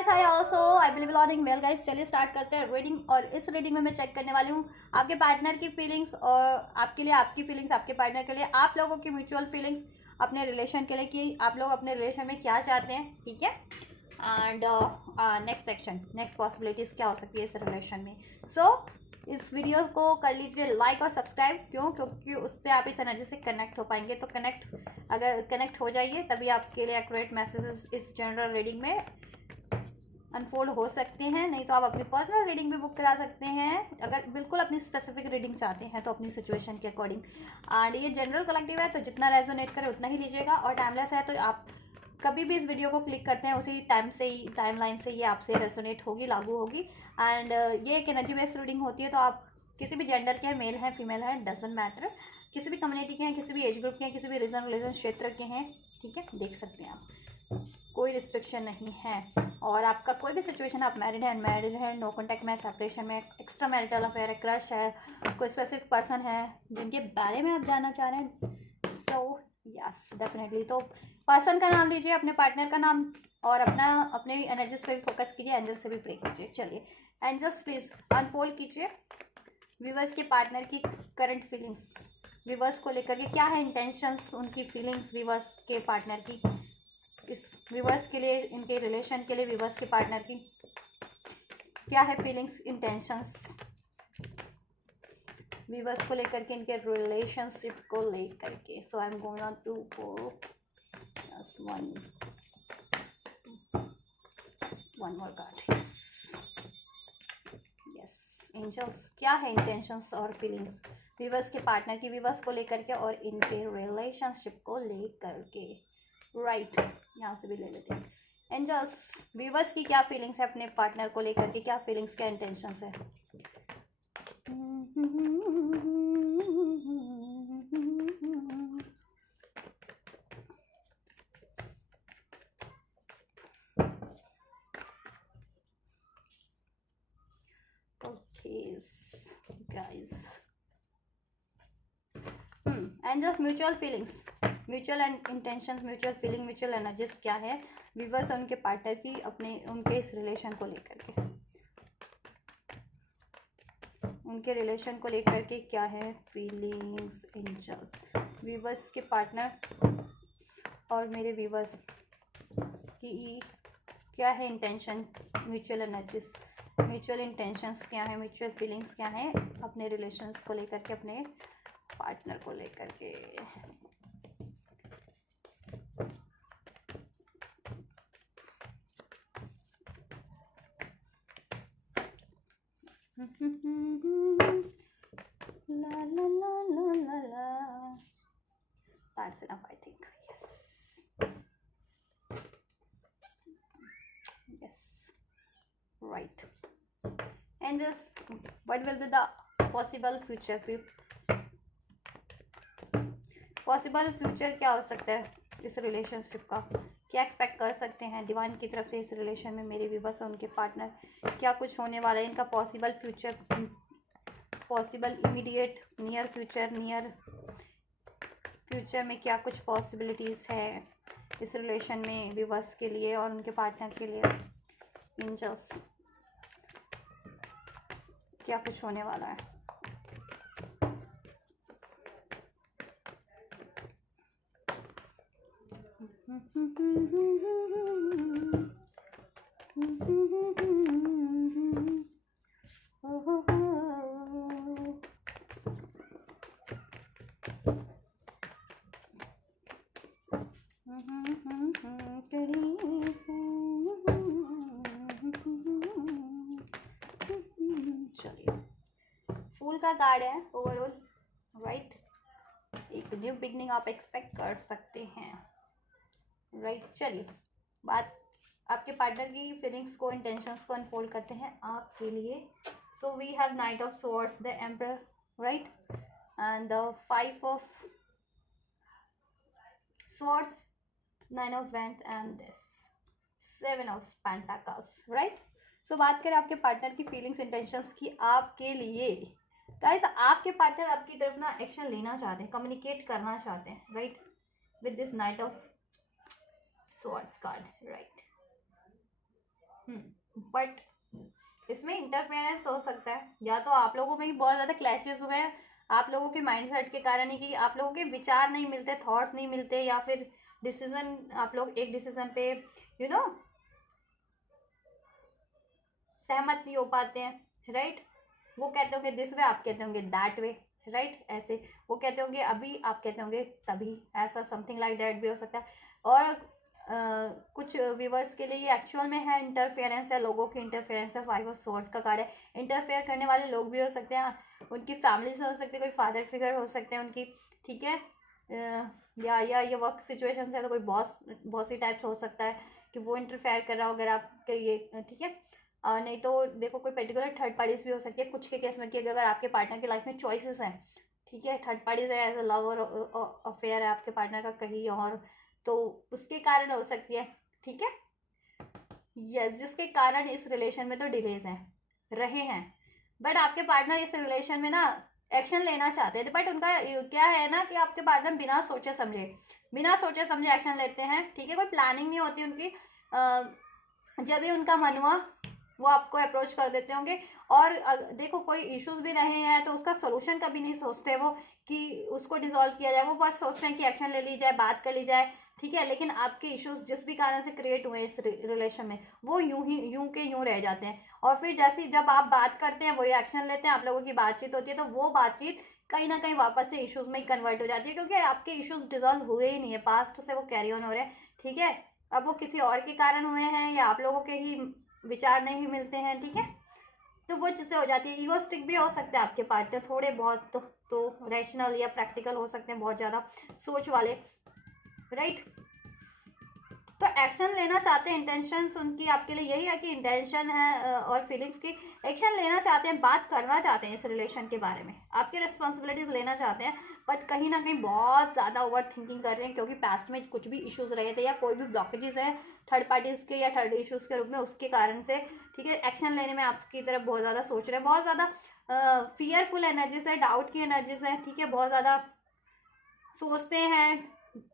Guys, I also I believe lot in well guys. चलिए start करते हैं reading. और इस रीडिंग में मैं चेक करने वाली हूँ आपके पार्टनर की फीलिंग्स, और आपके लिए आपकी फीलिंग्स, आपके पार्टनर के लिए आप लोगों की म्यूचुअल फीलिंग्स अपने रिलेशन के लिए, कि आप लोग अपने रिलेशन में क्या चाहते हैं। ठीक है। And next section, next possibilities क्या हो सकती है इस रिलेशन में। सो इस वीडियो को कर लीजिए लाइक और सब्सक्राइब। क्यों? क्योंकि उससे आप इस एनर्जी से कनेक्ट हो पाएंगे। तो अगर कनेक्ट हो जाइए तभी आपके लिए एक्यूरेट मैसेजेस इस जनरल रीडिंग में अनफोल्ड हो सकते हैं। नहीं तो आप अपनी पर्सनल रीडिंग भी बुक करा सकते हैं, अगर बिल्कुल अपनी स्पेसिफिक रीडिंग चाहते हैं तो अपनी सिचुएशन के अकॉर्डिंग। एंड ये जनरल कलेक्टिव है तो जितना रेजोनेट करे उतना ही लीजिएगा, और टाइमलेस है तो आप कभी भी इस वीडियो को क्लिक करते हैं उसी टाइम लाइन से ये आपसे रेजोनेट होगी, लागू होगी। एंड ये एक एनर्जी बेस्ड रीडिंग होती है, तो आप किसी भी जेंडर के हैं, मेल हैं, फीमेल हैं, डजंट मैटर, किसी भी कम्युनिटी के हैं, किसी भी एज ग्रुप के हैं, किसी भी रीजन रिलीजन क्षेत्र के हैं, ठीक है, देख सकते हैं आप, कोई रिस्ट्रिक्शन नहीं है। और आपका कोई भी सिचुएशन, आप मैरिड है, अनमैरिड है, नो कॉन्टैक्ट में, सेपरेशन में, एक्स्ट्रा मैरिटल अफेयर है, क्रश है, कोई स्पेसिफिक पर्सन है जिनके बारे में आप जानना चाह रहे हैं, सो यस डेफिनेटली। तो पर्सन का नाम लीजिए, अपने पार्टनर का नाम, और अपने एनर्जीज पे भी फोकस कीजिए, एंजल से भी प्रे कीजिए। चलिए एंजल्स प्लीज अनफोल्ड कीजिए व्यूवर्स के पार्टनर की करंट फीलिंग्स, व्यूवर्स को लेकर के क्या है इंटेंशंस, उनकी फीलिंग्स व्यूवर्स के पार्टनर की, इस व्यूवर्स के लिए, इनके रिलेशन के लिए व्यूवर्स के पार्टनर की क्या है फीलिंग्स, इंटेंशंस व्यूवर्स को लेकर के, इनके रिलेशनशिप को लेकर के। So I am going on to pull just one more card. Yes yes angels, क्या है इंटेंशंस और फीलिंग्स व्यूवर्स के पार्टनर की, व्यूवर्स को लेकर के और इनके रिलेशनशिप को लेकर के। राइट, यहाँ से भी ले लेते हैं। एंजल्स, व्यूवर्स की क्या फीलिंग्स है अपने पार्टनर को लेकर के, क्या फीलिंग्स, क्या इंटेंशंस है। Okay guys, angels mutual feelings, mutual and intentions, mutual feeling, mutual energies क्या है व्यूवर्स और उनके पार्टनर की अपने उनके इस रिलेशन को लेकर के, उनके रिलेशन को लेकर के क्या है फीलिंग्स एंजल्स, व्यूवर्स के पार्टनर और मेरे व्यूवर्स की क्या है intention, mutual energies, mutual intentions क्या है, म्यूचुअल फीलिंग्स क्या है अपने रिलेशंस को लेकर के, अपने पार्टनर को लेकर के। La la la la la la. That's enough, I think. Yes. Yes. Right. And just what will be the possible future? Possible future क्या हो सकता है इस रिलेशनशिप का, क्या एक्सपेक्ट कर सकते हैं डिवाइन की तरफ से इस रिलेशन में मेरे व्यूवर्स और उनके पार्टनर, क्या कुछ होने वाला है इनका possible future, possible immediate, near future में क्या कुछ पॉसिबिलिटीज़ है इस रिलेशन में व्यूवर्स के लिए और उनके पार्टनर के लिए। एंजल्स, क्या कुछ होने वाला है। चलिए, फूल का कार्ड है ओवरऑल, राइट, एक न्यू बिगनिंग आप एक्सपेक्ट कर सकते हैं। राइट, चलिए बात आपके पार्टनर की फीलिंग्स को, इंटेंशंस को अनफोल्ड करते हैं आपके लिए। So we have knight of swords, the emperor, right, and the 5 of swords, 9 of wands and this 7 of pentacles, right. So बात करें आपके पार्टनर की फीलिंग्स, इंटेंशंस की आपके लिए। गाइस, आपके पार्टनर आपकी तरफ ना एक्शन लेना चाहते हैं, कम्युनिकेट करना चाहते हैं, right, with this night of swords card, right. But इसमें इंटरफेरेंस हो सकता है, या तो आप लोगों में ही बहुत ज़्यादा क्लैशेस हुए हैं आप लोगों के माइंडसेट के कारण ही, कि आप लोगों के विचार नहीं मिलते, थॉट्स नहीं मिलते, या फिर डिसीजन आप लोग एक डिसीजन पे यू नो सहमत नहीं हो पाते हैं, राइट। वो कहते होंगे दिस वे, आप कहते होंगे दैट वे, राइट। ऐसे वो कहते होंगे अभी, आप कहते होंगे तभी, ऐसा समथिंग लाइक दैट भी हो सकता है। और कुछ व्यूवर्स के लिए ये एक्चुअल में है इंटरफेरेंस है, लोगों की इंटरफेरेंस है, 5 ऑफ सोर्स का कार्ड है। इंटरफेयर करने वाले लोग भी हो सकते हैं, उनकी फैमिली से हो सकते हैं, कोई फादर फिगर हो सकते हैं उनकी, ठीक है। या ये वर्क सिचुएशन है तो कोई बॉस ही टाइप्स हो सकता है कि वो इंटरफेयर कर रहा हो अगर आपके ये, ठीक है। नहीं तो देखो कोई पर्टिकुलर थर्ड पार्टीज भी हो सकती है कुछ के केस में, कि अगर आपके पार्टनर की लाइफ में चॉइसेस हैं, ठीक है, थर्ड पार्टीज है, एज अ लव और अफेयर है आपके पार्टनर का कहीं और, तो उसके कारण हो सकती है, ठीक है। यस, जिसके कारण इस रिलेशन में तो डिलेज हैं, रहे हैं, बट आपके पार्टनर इस रिलेशन में ना एक्शन लेना चाहते थे, बट उनका क्या है ना कि आपके पार्टनर बिना सोचे समझे एक्शन लेते हैं, ठीक है। कोई प्लानिंग नहीं होती उनकी, जब भी उनका मन हुआ वो आपको अप्रोच कर देते होंगे। और देखो कोई इश्यूज भी रहे हैं तो उसका सोल्यूशन कभी नहीं सोचते वो, कि उसको डिसॉल्व किया जाए, वो बस सोचते हैं कि एक्शन ले ली जाए, बात कर ली जाए, ठीक है। लेकिन आपके इश्यूज जिस भी कारण से क्रिएट हुए इस रिलेशन में, वो यूं के यूं रह जाते हैं। और फिर जैसे जब आप बात करते हैं वही एक्शन लेते हैं, आप लोगों की बातचीत होती है, तो वो बातचीत कहीं ना कहीं वापस से इश्यूज में ही कन्वर्ट हो जाती है, क्योंकि आपके इश्यूज डिसॉल्व हुए ही नहीं है, पास्ट से वो कैरी ऑन हो रहे हैं, ठीक है। अब वो किसी और के कारण हुए हैं या आप लोगों के ही विचार नहीं मिलते हैं, ठीक है। तो वो चीज़ें हो जाती है। ईगोस्टिक भी हो सकते हैं आपके पार्टनर थोड़े बहुत, तो रैशनल या प्रैक्टिकल हो सकते हैं, बहुत ज़्यादा सोच वाले, राइट। तो एक्शन लेना चाहते हैं, इंटेंशंस उनकी आपके लिए यही है कि इंटेंशन है और फीलिंग्स की एक्शन लेना चाहते हैं, बात करना चाहते हैं इस रिलेशन के बारे में, आपकी रिस्पॉन्सिबिलिटीज़ लेना चाहते हैं, बट कहीं ना कहीं बहुत ज़्यादा ओवर थिंकिंग कर रहे हैं, क्योंकि पास्ट में कुछ भी इश्यूज रहे थे या कोई भी ब्लॉकेजेस हैं थर्ड पार्टीज के या थर्ड इश्यूज के रूप में, उसके कारण से, ठीक है, एक्शन लेने में आपकी तरफ बहुत ज़्यादा सोच रहे हैं, बहुत ज़्यादा फियरफुल एनर्जीज है, डाउट की एनर्जीज है, ठीक है, बहुत ज़्यादा सोचते हैं,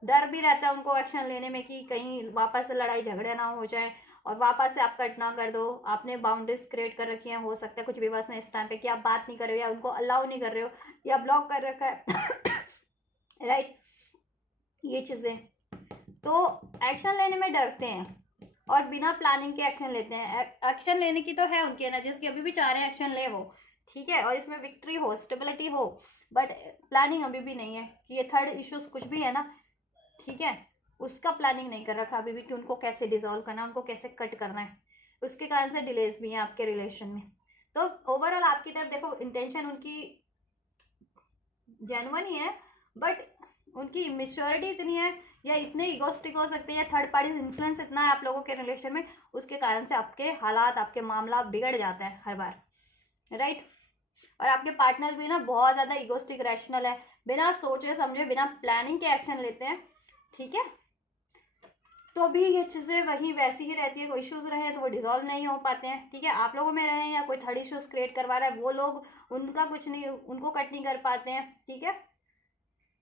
डर भी रहता है उनको एक्शन लेने में कि कहीं वापस से लड़ाई झगड़े ना हो जाए और वापस से आप कट ना कर दो। आपने बाउंड्रीज क्रिएट कर रखी हैं, हो सकता है कुछ व्यूअर्स ने इस टाइम पे कि आप बात नहीं कर रहे हो या उनको अलाउ नहीं कर रहे हो या ब्लॉक कर रखा है राइट, ये चीज़ें। तो एक्शन लेने में डरते हैं और बिना प्लानिंग के एक्शन लेते हैं। एक्शन लेने की तो है उनकी एनर्जीज की, अभी भी चाह रहे हैं एक्शन ले वो, ठीक है, और इसमें विक्ट्री हो, स्टेबिलिटी हो, बट प्लानिंग अभी भी नहीं है कि ये थर्ड इश्यूज कुछ भी है ना, ठीक है, उसका प्लानिंग नहीं कर रखा अभी भी कि उनको कैसे डिसॉल्व करना है, उनको कैसे कट करना है, उसके कारण से डिलेज भी हैं आपके रिलेशन में। तो ओवरऑल आपकी तरफ देखो इंटेंशन उनकी जेन्युइन ही है, बट उनकी इमेच्योरिटी इतनी है या इतने इगोस्टिक हो सकते हैं या थर्ड पार्टी इन्फ्लुएंस इतना है आप लोगों के रिलेशन में, उसके कारण से आपके हालात, आपके मामला बिगड़ जाते हैं हर बार, राइट। और आपके पार्टनर भी ना बहुत ज़्यादा इगोस्टिक रैशनल है, बिना सोचे समझे बिना प्लानिंग के एक्शन लेते हैं, ठीक है। तो भी ये चीज़ें वही वैसी ही रहती है, कोई इश्यूज रहे तो वो डिजॉल्व नहीं हो पाते हैं, ठीक है। आप लोगों में रहे या कोई थर्ड इश्यूज क्रिएट करवा रहा है वो लोग, उनका कुछ नहीं, उनको कट नहीं कर पाते हैं, ठीक है।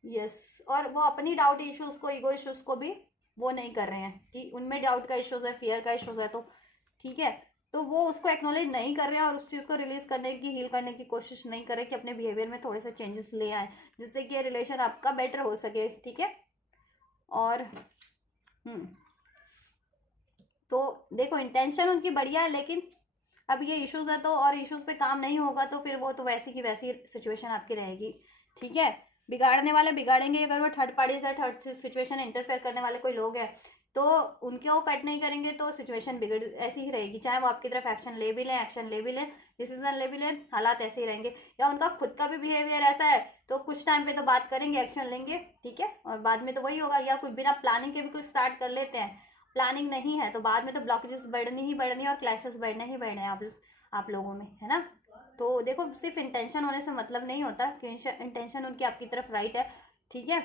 यस, और वो अपनी डाउट इश्यूज को, ईगो इश्यूज को भी वो नहीं कर रहे हैं कि उनमें डाउट का इश्यूज है, फियर का इश्यूज है, तो ठीक है, तो वो उसको एक्नोलेज नहीं कर रहे हैं और उस चीज़ को रिलीज करने की, हील करने की कोशिश नहीं कर रहे कि अपने बिहेवियर में थोड़े से चेंजेस ले आए जिससे कि रिलेशन आपका बेटर हो सके, ठीक है। और तो देखो इंटेंशन उनकी बढ़िया है, लेकिन अब ये इश्यूज है तो, और इश्यूज पे काम नहीं होगा तो फिर वो तो वैसी की वैसी सिचुएशन आपकी रहेगी, ठीक है। बिगाड़ने वाले बिगाड़ेंगे, अगर वो थर्ड पार्टी से, थर्ड सिचुएशन इंटरफेयर करने वाले कोई लोग हैं तो उनके वो कट नहीं करेंगे तो सिचुएशन बिगड़ ऐसी ही रहेगी, चाहे वो आपकी तरफ एक्शन ले भी लें, डिसीजन ले भी लें, हालात ऐसे ही रहेंगे। या उनका खुद का भी बिहेवियर ऐसा है तो कुछ टाइम पे तो बात करेंगे, एक्शन लेंगे, ठीक है, और बाद में तो वही होगा। या कुछ बिना प्लानिंग के भी कुछ स्टार्ट कर लेते हैं, प्लानिंग नहीं है तो बाद में तो ब्लॉकेजेस बढ़नी ही बढ़नी और क्लैशेस बढ़ने ही बढ़ने आप लोगों में, है ना। तो देखो सिर्फ इंटेंशन होने से मतलब नहीं होता कि इंटेंशन उनकी आपकी तरफ राइट है, ठीक है।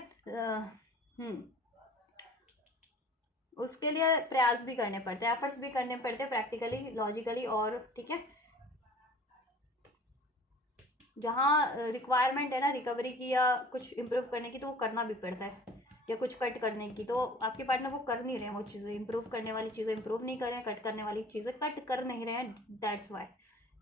उसके लिए प्रयास भी करने पड़ते हैं, एफर्ट्स भी करने पड़ते हैं, प्रैक्टिकली, लॉजिकली, और ठीक है, जहाँ रिक्वायरमेंट है ना रिकवरी की या कुछ इम्प्रूव करने की तो वो करना भी पड़ता है, या कुछ कट करने की, तो आपके पार्टनर वो कर नहीं रहे हैं, वो चीज़ें इंप्रूव करने वाली चीज़ें इंप्रूव नहीं कर रहे हैं, कट करने वाली चीज़ें कट कर नहीं रहे हैं, दैट्स वाई।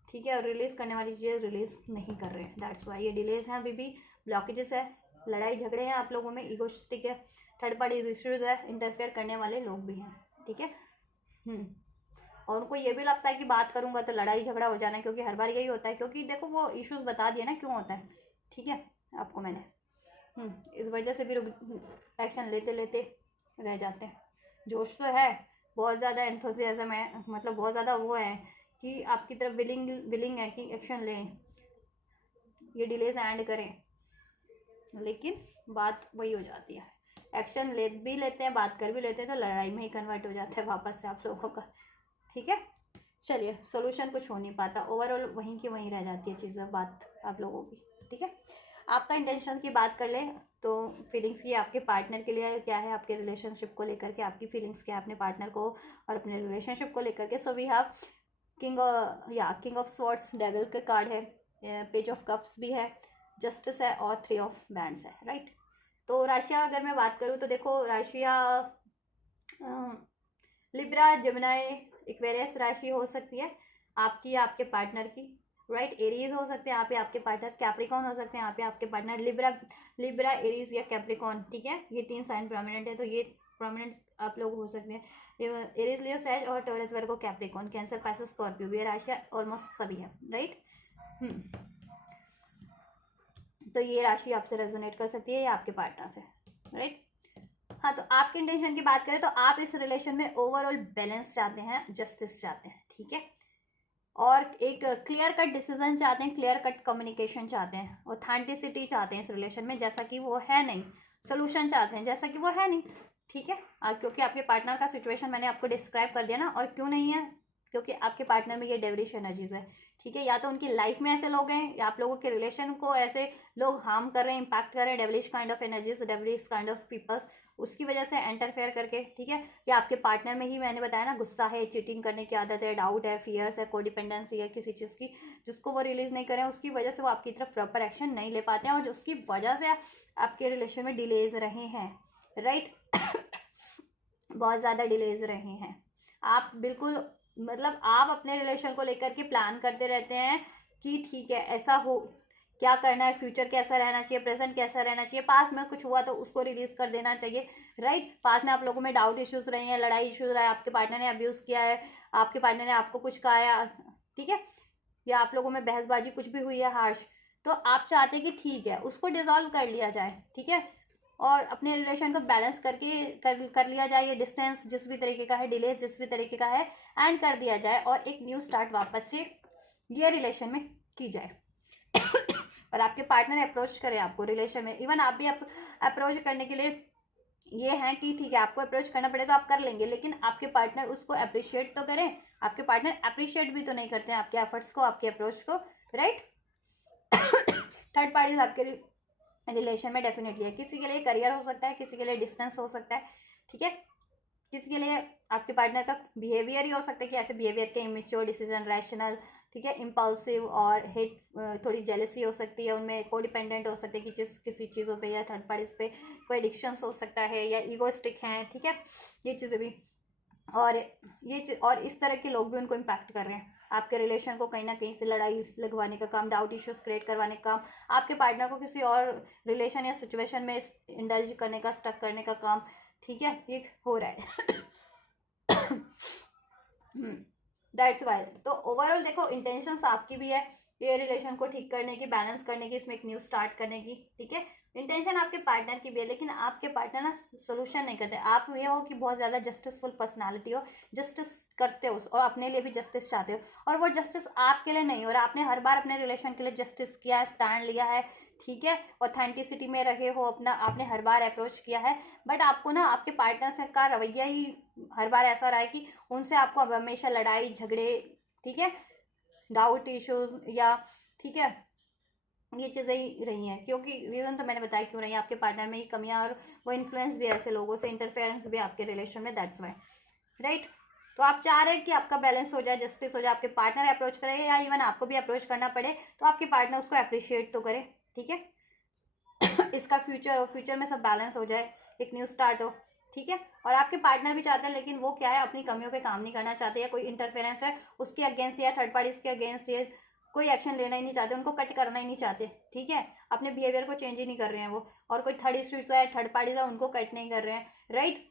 ठीक है, और रिलीज़ करने वाली चीज़ें रिलीज़ नहीं कर रहे हैं, दैट्स वाई ये डिलेज हैं, अभी भी ब्लॉकेजेस है, लड़ाई झगड़े हैं आप लोगों में, ईगोइस्टिक है, थर्ड पार्टी इश्यूज है, इंटरफेयर करने वाले लोग भी हैं। ठीक है, और उनको ये भी लगता है कि बात करूंगा तो लड़ाई झगड़ा हो जाना है, क्योंकि हर बार यही होता है, क्योंकि देखो वो इश्यूज बता दिए ना क्यों होता है। ठीक है, आपको मैंने इस वजह से भी एक्शन लेते लेते रह जाते हैं। जोश तो है, बहुत ज़्यादा एंथुसियाज्म है, मतलब बहुत ज़्यादा वो है कि आपकी तरफ विलिंग है कि एक्शन लें, ये डिलेज एंड करें, लेकिन बात वही हो जाती है, एक्शन ले भी लेते हैं, बात कर भी लेते हैं, तो लड़ाई में ही कन्वर्ट हो जाता है वापस से आप लोगों का। ठीक है, चलिए सोल्यूशन कुछ हो नहीं पाता, ओवरऑल वहीं की वहीं रह जाती है चीज़ें, बात आप लोगों की। ठीक है, आपका इंटेंशन की बात कर ले तो फीलिंग्स की आपके पार्टनर के लिए क्या है, आपके रिलेशनशिप को लेकर के आपकी फीलिंग्स क्या है अपने पार्टनर को और अपने रिलेशनशिप को लेकर के। So we have king of swords, devil के कार्ड है, पेज ऑफ कप्स भी है, जस्टिस है और 3 ऑफ बैंड्स है, राइट। तो राशियाँ अगर मैं बात करूँ तो देखो राशियाँ लिब्रा, जमुनाई, एक्वेरियस राशि हो सकती है आपकी या आपके पार्टनर की, राइट। एरीज हो सकते हैं यहाँ पे आपके पार्टनर, कैप्रिकॉन हो सकते हैं यहाँ पे आपके पार्टनर, लिब्रा एरीज या कैप्रिकॉन। ठीक है, ये 3 साइन प्रोमिनेंट है, तो ये प्रोमिनेंट आप लोग हो सकते हैं। एरीज, लियो, सैज और टॉरस, वर्गो, कैप्रिकॉन, कैंसर, पाइसेस, स्कॉर्पियो, ये राशियाँ ऑलमोस्ट सभी है, राइट। तो ये राशि आपसे रेजोनेट कर सकती है या आपके पार्टनर से, राइट। हाँ, तो आपके इंटेंशन की बात करें तो आप इस रिलेशन में ओवरऑल बैलेंस चाहते हैं, जस्टिस चाहते हैं। ठीक है, और एक क्लियर कट डिसीजन चाहते हैं, क्लियर कट कम्युनिकेशन चाहते हैं, ऑथेंटिसिटी चाहते हैं इस रिलेशन में, जैसा कि वो है नहीं, सोल्यूशन चाहते हैं जैसा कि वो है नहीं। ठीक है, क्योंकि आपके पार्टनर का सिचुएशन मैंने आपको डिस्क्राइब कर दिया ना, और क्यों नहीं है, क्योंकि आपके पार्टनर में ये डेविलिश एनर्जीज है। ठीक है, या तो उनकी लाइफ में ऐसे लोग हैं या आप लोगों के रिलेशन को ऐसे लोग हार्म कर रहे हैं, इम्पैक्ट कर रहे हैं, devilish kind of energies, devilish kind of peoples, उसकी वजह से एंटरफेयर करके। ठीक है, या आपके पार्टनर में ही मैंने बताया ना, गुस्सा है, चीटिंग करने की आदत है, डाउट है, फियर्स है, कोडिपेंडेंसी है किसी चीज़ की, जिसको वो रिलीज नहीं करें, उसकी वजह से वो आपकी तरफ प्रॉपर एक्शन नहीं ले पाते हैं, और उसकी वजह से आपके रिलेशन में डिलेज रहे हैं, राइट। बहुत ज़्यादा डिलेज रहे हैं। आप बिल्कुल, मतलब आप अपने रिलेशन को लेकर के प्लान करते रहते हैं कि ठीक है ऐसा हो, क्या करना है, फ्यूचर कैसा रहना चाहिए, प्रेजेंट कैसा रहना चाहिए, पास में कुछ हुआ तो उसको रिलीज कर देना चाहिए, राइट। पास में आप लोगों में डाउट इश्यूज रहे हैं, लड़ाई इश्यूज रहा है, आपके पार्टनर ने अब्यूज़ किया है, आपके पार्टनर ने आपको कुछ कहा है, ठीक है, या आप लोगों में बहसबाजी कुछ भी हुई है हार्श, तो आप चाहते हैं कि ठीक है उसको डिजॉल्व कर लिया जाए। ठीक है, और अपने रिलेशन को बैलेंस करके कर लिया जाए, ये डिस्टेंस जिस भी तरीके का है, डिले जिस भी तरीके का है, एंड कर दिया जाए, और एक न्यू स्टार्ट वापस से ये रिलेशन में की जाए। और आपके पार्टनर अप्रोच करें आपको रिलेशन में, इवन आप भी अप्रोच करने के लिए ये है कि ठीक है आपको अप्रोच करना पड़े तो आप कर लेंगे, लेकिन आपके पार्टनर उसको अप्रिशिएट तो करें। आपके पार्टनर अप्रिशिएट भी तो नहीं करते हैं आपके एफर्ट्स को, आपके अप्रोच को, राइट। थर्ड पार्टीज आपके रिलेशन में डेफिनेटली है, किसी के लिए करियर हो सकता है, किसी के लिए डिस्टेंस हो सकता है। ठीक है, किसी के लिए आपके पार्टनर का बिहेवियर ही हो सकता है कि ऐसे बिहेवियर के इमेच्योर डिसीजन, रैशनल, ठीक है, इम्पल्सिव और हेट, थोड़ी जेलसी हो सकती है उनमें, कोडिपेंडेंट हो सकते हैं कि किसी चीज़ों पे या थर्ड पार्टीज पे, कोई एडिक्शंस हो सकता है, या ईगोस्टिक हैं। ठीक है, ये चीज़ें भी, और और इस तरह के लोग भी उनको इम्पैक्ट कर रहे हैं, आपके रिलेशन को कहीं ना कहीं से लड़ाई लगवाने का काम, डाउट इश्यूज क्रिएट करवाने का काम, आपके पार्टनर को किसी और रिलेशन या सिचुएशन में इंडल्ज करने का, स्टक करने का काम। ठीक है, ये हो रहा है। दैट्स वाई, तो ओवरऑल देखो इंटेंशंस आपकी भी है ये रिलेशन को ठीक करने की, बैलेंस करने की, इसमें एक न्यू स्टार्ट करने की। ठीक है, इंटेंशन आपके पार्टनर की भी है, लेकिन आपके पार्टनर ना सोल्यूशन नहीं करते। आप ये हो कि बहुत ज़्यादा जस्टिसफुल पर्सनालिटी हो, जस्टिस करते हो और अपने लिए भी जस्टिस चाहते हो, और वो जस्टिस आपके लिए नहीं हो रहा। आपने हर बार अपने रिलेशन के लिए जस्टिस किया है, स्टैंड लिया है, ठीक है, ऑथेंटिसिटी में रहे हो अपना, आपने हर बार अप्रोच किया है, बट आपको ना आपके पार्टनर से का रवैया ही हर बार ऐसा रहा है कि उनसे आपको अब हमेशा लड़ाई झगड़े, ठीक है, डाउट इश्यूज, या ठीक है, ये चीज़ें ही रही हैं। क्योंकि रीज़न तो मैंने बताया क्यों रही है, आपके पार्टनर में ही कमियां, और वो इन्फ्लुएंस भी ऐसे लोगों से, इंटरफेरेंस भी आपके रिलेशन में, दैट्स वाई, राइट। तो आप चाह रहे हैं कि आपका बैलेंस हो जाए, जस्टिस हो जाए, आपके पार्टनर अप्रोच करे या इवन आपको भी अप्रोच करना पड़े, तो आपके पार्टनर उसको अप्रिशिएट तो करे। ठीक है, इसका फ्यूचर में सब बैलेंस हो जाए, एक न्यू स्टार्ट हो, ठीक है। और आपके पार्टनर भी चाहते हैं, लेकिन वो क्या है, अपनी कमियों पे काम नहीं करना चाहते, या कोई इंटरफेरेंस है उसके अगेंस्ट या थर्ड पार्टीज के अगेंस्ट ये कोई एक्शन लेना ही नहीं चाहते, उनको कट करना ही नहीं चाहते, ठीक है। अपने बिहेवियर को चेंज ही नहीं कर रहे हैं वो, और कोई थर्ड स्टेट है, थर्ड पार्टीज है, उनको कट नहीं कर रहे हैं, राइट।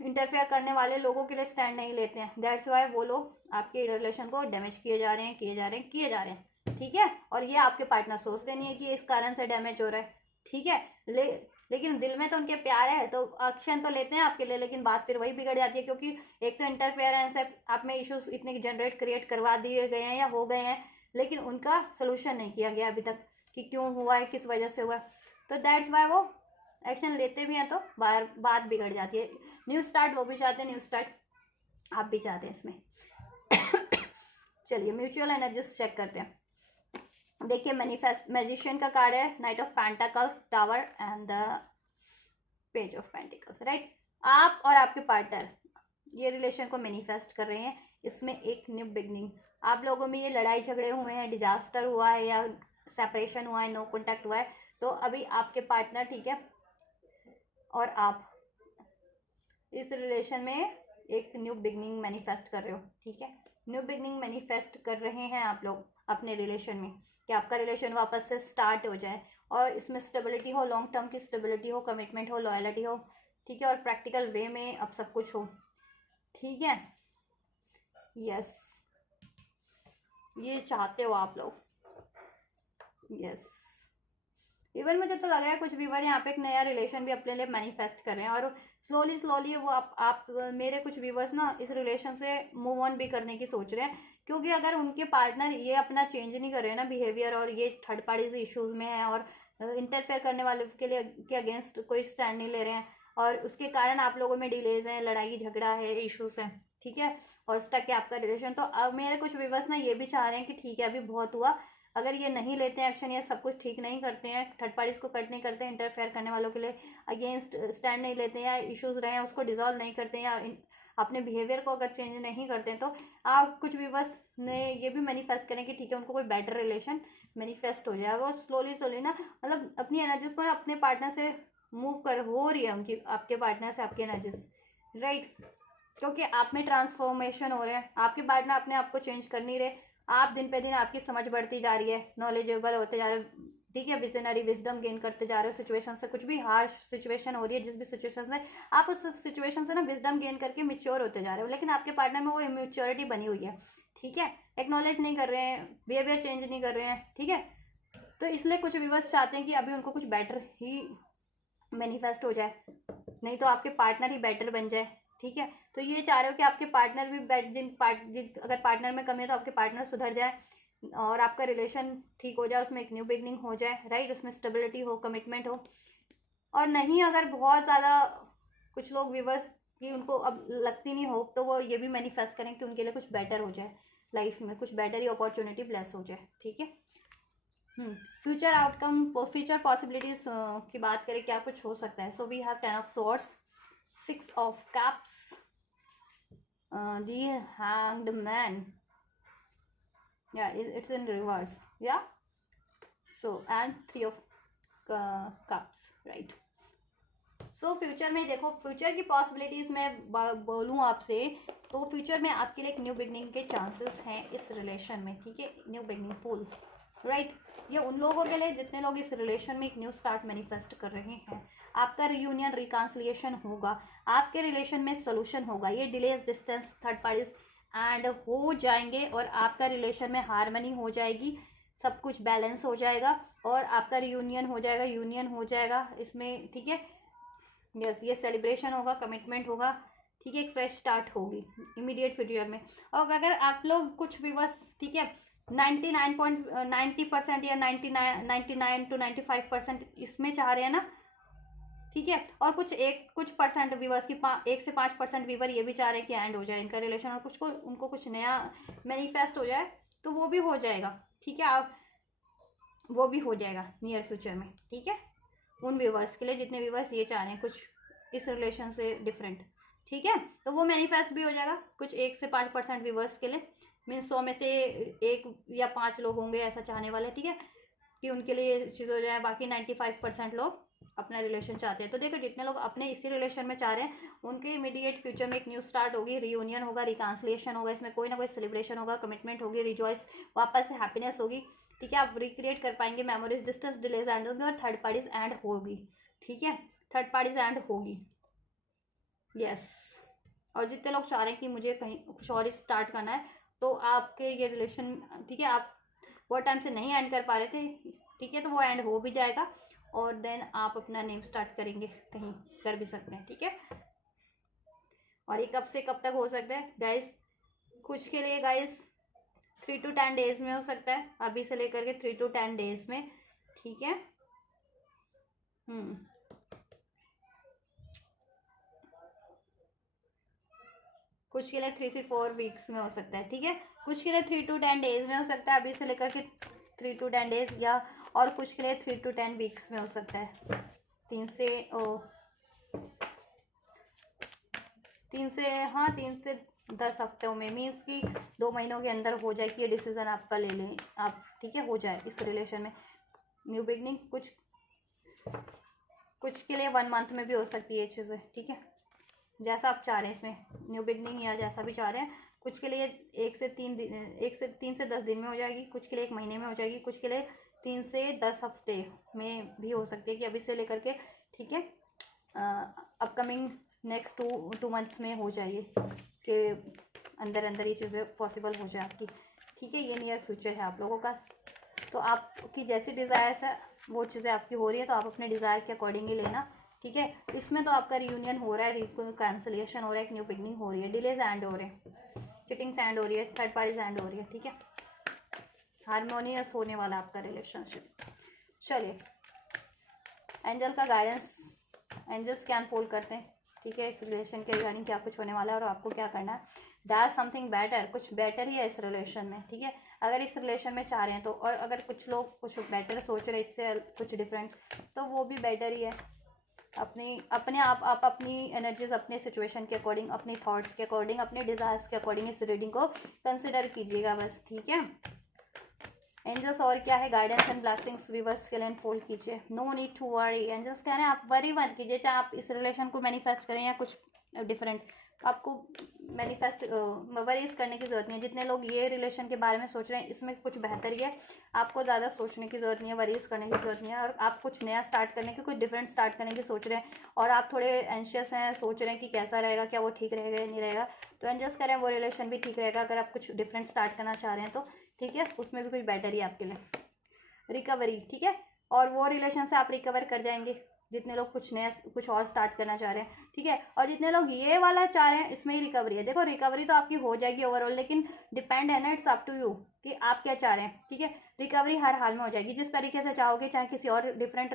इंटरफेयर करने वाले लोगों के लिए स्टैंड नहीं लेते हैं, दैट्स वाई वो लोग आपके रिलेशन को डैमेज किए जा रहे हैं, किए जा रहे हैं, किए जा रहे हैं, ठीक है। और ये आपके पार्टनर सोचते नहीं है कि इस कारण से डैमेज हो रहा है, ठीक है। लेकिन दिल में तो उनके प्यार है, तो एक्शन तो लेते हैं आपके लिए, लेकिन बात फिर वही बिगड़ जाती है, क्योंकि एक तो इंटरफेरेंस है, आप में इश्यूज इतने जनरेट क्रिएट करवा दिए गए हैं या हो गए हैं, लेकिन उनका सोल्यूशन नहीं किया गया अभी तक कि क्यों हुआ है, किस वजह से हुआ है। तो दैट्स वाई वो एक्शन लेते भी हैं तो बात बिगड़ जाती है। न्यू स्टार्ट वो भी चाहते हैं, न्यू स्टार्ट आप भी चाहते हैं इसमें। चलिए म्यूचुअल एनर्जीज चेक करते हैं। देखिए मैनिफेस्ट मैजिशियन का कार्ड है, night of pentacles, tower and the page of pentacles, right. आप और आपके पार्टनर ये रिलेशन को मैनिफेस्ट कर रहे हैं, इसमें एक न्यू बिगनिंग। आप लोगों में ये लड़ाई झगड़े हुए हैं, डिजास्टर हुआ है या सेपरेशन हुआ है, नो कॉन्टैक्ट हुआ है, तो अभी आपके पार्टनर, ठीक है, और आप इस रिलेशन में एक न्यू बिगनिंग मैनिफेस्ट कर रहे हो, ठीक है। न्यू बिगनिंग मैनिफेस्ट कर रहे हैं आप लोग अपने रिलेशन में, कि आपका रिलेशन वापस से स्टार्ट हो जाए, और इसमें स्टेबिलिटी हो, लॉन्ग टर्म की स्टेबिलिटी हो, कमिटमेंट हो, लॉयलिटी हो, ठीक है, और प्रैक्टिकल वे में अब सब कुछ हो, ठीक है। यस, ये चाहते हो आप लोग, यस। इवन मुझे तो लग रहा है कुछ व्यूवर यहाँ पे एक नया रिलेशन भी अपने लिए मैनिफेस्ट कर रहे हैं, और स्लोली स्लोली वो आप मेरे कुछ व्यूवर्स ना इस रिलेशन से मूव ऑन भी करने की सोच रहे हैं, क्योंकि अगर उनके पार्टनर ये अपना चेंज नहीं कर रहे हैं ना बिहेवियर, और ये थर्ड पार्टीज इश्यूज में है, और इंटरफेयर करने वाले के लिए के अगेंस्ट कोई स्टैंड नहीं ले रहे हैं, और उसके कारण आप लोगों में डिलेज हैं, लड़ाई झगड़ा है, इश्यूज हैं, ठीक है, और स्टक है आपका रिलेशन। तो अब मेरे कुछ व्यूवर्स ना ये भी चाह रहे हैं कि ठीक है अभी बहुत हुआ, अगर ये नहीं लेते हैं एक्शन, या सब कुछ ठीक नहीं करते हैं, थर्ड पार्टीज को कट नहीं करते हैं, इंटरफेयर करने वालों के लिए अगेंस्ट स्टैंड नहीं लेते हैं, या इश्यूज रहे हैं उसको डिजॉल्व नहीं करते हैं, या अपने बिहेवियर को अगर चेंज नहीं करते हैं, तो आप कुछ व्यूवर्स ने ये भी मैनिफेस्ट करें कि ठीक है उनको कोई बेटर रिलेशन मैनिफेस्ट हो जाए, वो स्लोली स्लोली ना, मतलब अपनी एनर्जीज को ना अपने पार्टनर से मूव कर हो रही है उनकी, आपके पार्टनर से आपकी एनर्जीज, राइट। क्योंकि आप में ट्रांसफॉर्मेशन हो रहे हैं, आपके पार्टनर अपने आप को चेंज कर नहीं रहे, आप दिन पे दिन आपकी समझ बढ़ती जा रही है, नॉलेजेबल होते जा रहे हो, ठीक है, विजनरी विजडम गेन करते जा रहे हो, सिचुएशन से कुछ भी हार्श सिचुएशन हो रही है, जिस भी सिचुएशन से आप उस सिचुएशन से ना विजडम गेन करके मिच्योर होते जा रहे हो, लेकिन आपके पार्टनर में वो इमेच्योरिटी बनी हुई है, ठीक है, एक्नॉलेज नहीं कर रहे हैं, बिहेवियर चेंज नहीं कर रहे हैं, ठीक है। तो इसलिए कुछ व्यूवर्स चाहते हैं कि अभी उनको कुछ बेटर ही मैनिफेस्ट हो जाए, नहीं तो आपके पार्टनर ही बेटर बन जाए, ठीक है। तो ये चाह रहे हो कि आपके पार्टनर भी अगर पार्टनर में कमी है तो आपके पार्टनर सुधर जाए, और आपका रिलेशन ठीक हो जाए, उसमें एक न्यू बिगनिंग हो जाए, राइट, उसमें स्टेबिलिटी हो, कमिटमेंट हो। और नहीं, अगर बहुत ज़्यादा कुछ लोग व्यूवर्स की उनको अब लगती नहीं होप, तो वो ये भी मैनिफेस्ट करें कि उनके लिए कुछ बेटर हो जाए, लाइफ में कुछ बेटर ही अपॉर्चुनिटी ब्लेस हो जाए, ठीक है। फ्यूचर आउटकम, फ्यूचर पॉसिबिलिटीज की बात करें क्या कुछ हो सकता है, so we have 10 of swords, 6 of cups, the hanged man, yeah, it's in reverse, yeah, so and 3 of cups, right। So future में देखो, फ्यूचर की पॉसिबिलिटीज में बोलूँ आपसे, तो फ्यूचर में आपके लिए एक न्यू बिगनिंग के चांसेस हैं इस रिलेशन में, ठीक है, न्यू बिगनिंग फुल, राइट। ये उन लोगों के लिए जितने लोग इस रिलेशन में एक न्यू स्टार्ट मैनिफेस्ट कर रहे हैं, आपका रियूनियन रिकॉन्सिलिएशन होगा, आपके रिलेशन में सोल्यूशन होगा, ये delays distance third parties and हो जाएंगे, और आपका रिलेशन में हारमनी हो जाएगी, सब कुछ बैलेंस हो जाएगा, और आपका रियूनियन हो जाएगा, यूनियन हो जाएगा इसमें, ठीक है। यस, ये सेलिब्रेशन होगा, कमिटमेंट होगा, ठीक है, एक फ्रेश स्टार्ट होगी इमीडिएट फ्यूचर में। और अगर आप लोग कुछ भी बस, ठीक है, 99% या 99 to 95% इसमें चाह रहे हैं ना, ठीक है, और कुछ परसेंट व्यूवर्स की 1 से 5% व्यूवर ये भी चाह रहे हैं कि एंड हो जाए इनका रिलेशन, और उनको कुछ नया मैनिफेस्ट हो जाए, तो वो भी हो जाएगा, ठीक है, आप वो भी हो जाएगा नियर फ्यूचर में, ठीक है, उन व्यूवर्स के लिए जितने व्यूवर्स ये चाह रहे हैं कुछ इस रिलेशन से डिफरेंट, ठीक है, तो वो मैनिफेस्ट भी हो जाएगा कुछ 1 से 5% व्यूवर्स के लिए, मीन्स 100 में से 1 या 5 लोग होंगे ऐसा चाहने वाले, ठीक है, कि उनके लिए चीज़ हो जाए, बाकी 95% लोग अपना रिलेशन चाहते हैं। तो देखो जितने लोग अपने इसी रिलेशन में चाह रहे हैं उनके इमीडिएट फ्यूचर में एक न्यू स्टार्ट होगी, रियूनियन होगा, रिकांसलेशन होगा, इसमें कोई ना कोई सेलिब्रेशन होगा, कमिटमेंट होगी, रिजॉइस, वापस से हैप्पीनेस होगी। ठीक है, आप रिक्रिएट कर पाएंगे मेमोरीज, डिस्टेंस डिलेज एंड होगी और थर्ड पार्टीज एंड होगी। ठीक है, थर्ड पार्टीज एंड होगी। यस, और जितने लोग चाह रहे हैं कि मुझे कहीं कुछ और स्टार्ट करना है तो आपके ये रिलेशन, ठीक है, आप बहुत टाइम से नहीं एंड कर पा रहे थे, ठीक है, तो वो एंड हो भी जाएगा और देन आप अपना नेम स्टार्ट करेंगे, कहीं कर भी सकते हैं। ठीक है, और ये कब से कब तक हो सकता है गाइस? कुछ के लिए गाइस 3 to 10 डेज में हो सकता है, अभी से लेकर के 3 to 10 डेज में। ठीक है, कुछ के लिए 3 से 4 वीक्स में हो सकता है। ठीक है, कुछ के लिए 3 to 10 डेज में हो सकता है, अभी से लेकर के 3 to 10 डेज, या और कुछ के लिए 3 to 10 वीक्स में हो सकता है। 3 से 10 हफ्तों में, मीन्स कि 2 महीनों के अंदर हो जाए कि ये डिसीजन आपका ले लें आप। ठीक है, हो जाए इस रिलेशन में न्यू बिगनिंग। कुछ के लिए 1 मंथ में भी हो सकती है ये चीज़ें। ठीक है, जैसा आप चाह रहे हैं इसमें न्यू बिगनिंग या जैसा भी चाह रहे हैं। कुछ के लिए 1 से 3 से 10 दिन में हो जाएगी, कुछ के लिए 1 महीने में हो जाएगी, कुछ के लिए 3 से 10 हफ्ते में भी हो सकती है कि अभी से लेकर के, ठीक है, अपकमिंग नेक्स्ट 2 मंथ्स में हो जाएगी कि अंदर अंदर ये चीज़ें पॉसिबल हो जाए आपकी। ठीक है, ये नियर फ्यूचर है आप लोगों का। तो आपकी जैसी डिज़ायर्स है वो चीज़ें आपकी हो रही है, तो आप अपने डिज़ायर के अकॉर्डिंग ही लेना। ठीक है, इसमें तो आपका रियूनियन हो रहा है, कैंसलेशन हो रहा है, एक न्यू बिगनिंग हो रही है, डिलेज एंड हो रहे हैं, चिटिंग्स एंड हो रही है, थर्ड पार्टीज एंड हो रही है। ठीक है, हारमोनियस होने वाला आपका रिलेशनशिप। चलिए, एंजल का गाइडेंस, एंजल्स क्या अनफोल्ड करते हैं। ठीक है, इस रिलेशन के रिगार्डिंग क्या कुछ होने वाला है और आपको क्या करना है। दैट समथिंग बेटर, कुछ बेटर ही है इस रिलेशन में। ठीक है, अगर इस रिलेशन में चाह रहे हैं तो, और अगर कुछ लोग कुछ बेटर सोच रहे हैं इससे कुछ डिफरेंट, तो वो भी बेटर ही है। अपने आप अपनी एनर्जीज अपने सिचुएशन के अकॉर्डिंग, अपने थॉट्स के अकॉर्डिंग, अपने डिज़ायर्स के अकॉर्डिंग इस रीडिंग को कंसिडर कीजिएगा बस। ठीक है, एंजल्स और क्या है, गाइडेंस एंड ब्लेसिंग्स व्यूअर्स के लिए अनफोल्ड कीजिए। No need to worry, angels कह रहे हैं आप वरी मत कीजिए, चाहे आप इस रिलेशन को मैनिफेस्ट करें या कुछ डिफरेंट, आपको मैनिफेस्ट वरीज करने की ज़रूरत नहीं है। जितने लोग ये रिलेशन के बारे में सोच रहे हैं इसमें कुछ बेहतरी है, आपको ज़्यादा सोचने की ज़रूरत नहीं है, वरीज करने की ज़रूरत नहीं है। और आप कुछ नया स्टार्ट करने की, कुछ डिफरेंट स्टार्ट करने की सोच रहे हैं और आप थोड़े एंशियस हैं, सोच रहे हैं कि कैसा रहेगा, क्या वो ठीक रहेगा या नहीं रहेगा, तो एंजल्स कह रहे हैं वो रिलेशन भी ठीक रहेगा अगर आप कुछ डिफरेंट स्टार्ट करना चाह रहे हैं तो। ठीक है, उसमें भी कुछ बेटर ही आपके लिए रिकवरी। ठीक है, और वो रिलेशन से आप रिकवर कर जाएंगे जितने लोग कुछ नया कुछ और स्टार्ट करना चाह रहे हैं। ठीक है, और जितने लोग ये वाला चाह रहे हैं इसमें ही रिकवरी है। देखो रिकवरी तो आपकी हो जाएगी ओवरऑल, लेकिन डिपेंड है ना, इट्स अप टू यू कि आप क्या चाह रहे हैं। ठीक है, रिकवरी हर हाल में हो जाएगी जिस तरीके से चाहोगे, चाहे किसी और डिफरेंट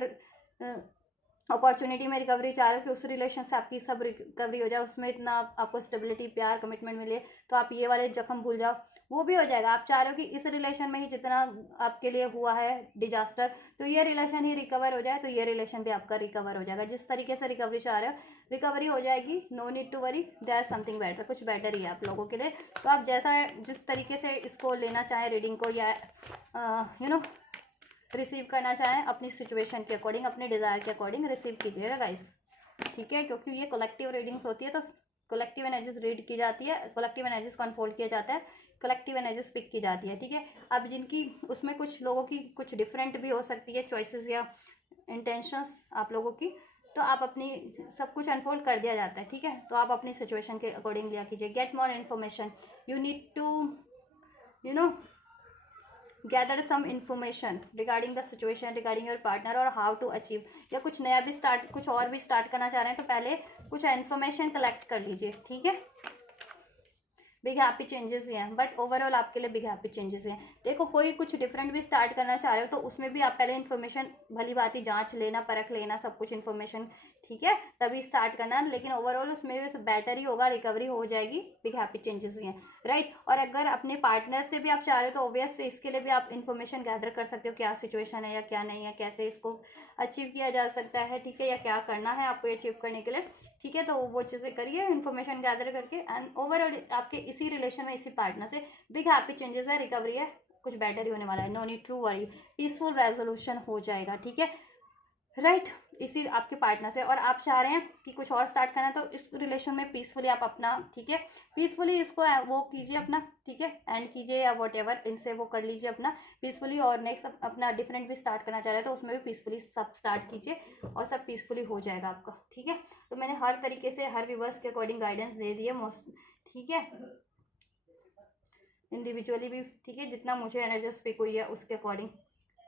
अपॉर्चुनिटी में रिकवरी चाह रहे हो कि उस रिलेशन से आपकी सब रिकवरी हो जाए, उसमें इतना आपको स्टेबिलिटी, प्यार, कमिटमेंट मिले, तो आप ये वाले जख्म भूल जाओ, वो भी हो जाएगा। आप चाह रहे हो कि इस रिलेशन में ही जितना आपके लिए हुआ है डिजास्टर, तो ये रिलेशन ही रिकवर हो जाए, तो ये रिलेशन भी आपका रिकवर हो जाएगा। जिस तरीके से रिकवरी चाह रहे हो रिकवरी हो जाएगी, no need to worry, there something better, कुछ बेटर ही है आप लोगों के लिए। तो आप जिस तरीके से इसको लेना चाहें रीडिंग को, या रिसीव करना चाहें अपनी सिचुएशन के अकॉर्डिंग, अपने डिज़ायर के अकॉर्डिंग रिसीव कीजिएगा गाइस। ठीक है, क्योंकि ये कलेक्टिव रीडिंग्स होती है तो कलेक्टिव एनर्जीज रीड की जाती है, कलेक्टिव एनर्जीज को अनफोल्ड किया जाता है, कलेक्टिव एनर्जीज पिक की जाती है। ठीक है, अब जिनकी उसमें कुछ लोगों की कुछ डिफरेंट भी हो सकती है चॉइसेस या इंटेंशंस आप लोगों की, तो आप अपनी सब कुछ अनफोल्ड कर दिया जाता है। ठीक है, तो आप अपनी सिचुएशन के अकॉर्डिंग लिया कीजिए। Get more information, you need to gather some information regarding the situation, regarding your partner or how to achieve, या कुछ नया भी स्टार्ट, कुछ और भी स्टार्ट करना चाह रहे हैं तो पहले कुछ इन्फॉर्मेशन कलेक्ट कर लीजिए। ठीक है, बिग हैप्पी चेंजेस ही हैं, बट ओवरऑल आपके लिए बिग हैप्पी चेंजेस हैं। देखो कोई कुछ डिफरेंट भी स्टार्ट करना चाह रहे हो तो उसमें भी आप पहले इन्फॉर्मेशन भली बात ही जांच लेना, परख लेना सब कुछ इन्फॉर्मेशन, ठीक है, तभी स्टार्ट करना। लेकिन ओवरऑल उसमें भी बेटर ही होगा, रिकवरी हो जाएगी, बिग हैप्पी चेंजेस ही हैं, राइट। और अगर अपने पार्टनर से भी आप चाह रहे हो तो ऑब्वियस से इसके लिए भी आप इन्फॉर्मेशन गैदर कर सकते हो, क्या सिचुएशन है या क्या नहीं है, कैसे इसको अचीव किया जा सकता है। ठीक है, या क्या करना है आपको अचीव करने के लिए। ठीक है, तो वो चीज़ें करिए इन्फॉर्मेशन गैदर करके, एंड ओवरऑल आपके इसी रिलेशन में, इसी पार्टनर से बिग हैप्पी चेंजेस है, रिकवरी है, कुछ बेटर ही होने वाला है। No need to worry, peaceful resolution हो जाएगा। ठीक है, राइट इसी आपके पार्टनर से, और आप चाह रहे हैं कि कुछ और स्टार्ट करना, तो इस रिलेशन में पीसफुली आप अपना, ठीक है, पीसफुली इसको वो कीजिए अपना, ठीक है, एंड कीजिए या वॉट एवर, इनसे वो कर लीजिए अपना पीसफुली। और नेक्स्ट अपना डिफरेंट भी स्टार्ट करना चाह रहे हैं तो उसमें भी पीसफुली सब स्टार्ट कीजिए और सब पीसफुली हो जाएगा आपका, ठीक है। तो मैंने हर तरीके से हर व्यूवर्स के अकॉर्डिंग गाइडेंस दे दी है मोस्ट, ठीक है, इंडिविजुअली भी, ठीक है, जितना मुझे एनर्जी स्पीक हुई है उसके अकॉर्डिंग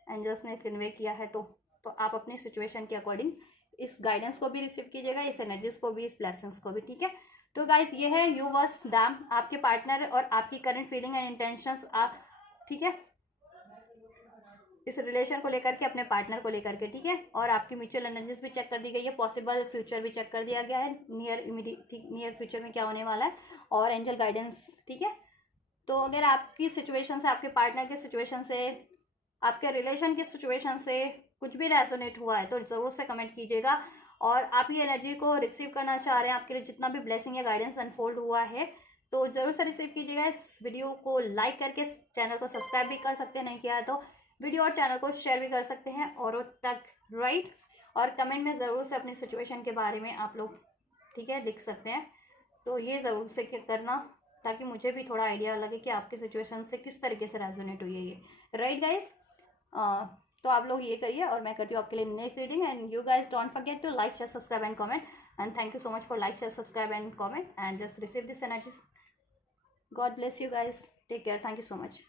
एंजल्स ने कन्वे किया है। तो आप अपनी सिचुएशन के अकॉर्डिंग इस गाइडेंस को भी रिसीव कीजिएगा, इस एनर्जीज को भी, इस ब्लेसिंग्स को भी, ठीक है। तो गाइज ये है यू वर्स डैम, आपके पार्टनर और आपकी करंट फीलिंग एंड इंटेंशंस, ठीक है, इस रिलेशन को लेकर के, अपने पार्टनर को लेकर के, ठीक है। और आपकी म्यूचुअल एनर्जीज भी चेक कर दी गई है, पॉसिबल फ्यूचर भी चेक कर दिया गया है, नियर इमीडिएट, ठीक, नियर फ्यूचर में क्या होने वाला है, और एंजल गाइडेंस, ठीक है। तो अगर आपकी सिचुएशन से, आपके पार्टनर की सिचुएशन से, आपके रिलेशन की सिचुएशन से कुछ भी रेजोनेट हुआ है तो ज़रूर से कमेंट कीजिएगा। और आप ये एनर्जी को रिसीव करना चाह रहे हैं, आपके लिए जितना भी ब्लेसिंग या गाइडेंस अनफोल्ड हुआ है तो ज़रूर से रिसीव कीजिएगा। इस वीडियो को लाइक करके चैनल को सब्सक्राइब भी कर सकते हैं, नहीं किया है तो वीडियो और चैनल को शेयर भी कर सकते हैं औरों तक, राइट। और कमेंट में ज़रूर से अपनी सिचुएशन के बारे में आप लोग, ठीक है, लिख सकते हैं। तो ये ज़रूर से करना ताकि मुझे भी थोड़ा आइडिया लगे कि आपकी सिचुएशन से किस तरीके से रेजोनेट हुई है ये, राइट गाइस। तो आप लोग ये करिए और मैं करती हूँ आपके लिए next reading. And you guys don't forget to like, share, subscribe and comment. And thank you so much for like, share, subscribe and comment and just receive this energies. God bless you guys, take care, thank you so much.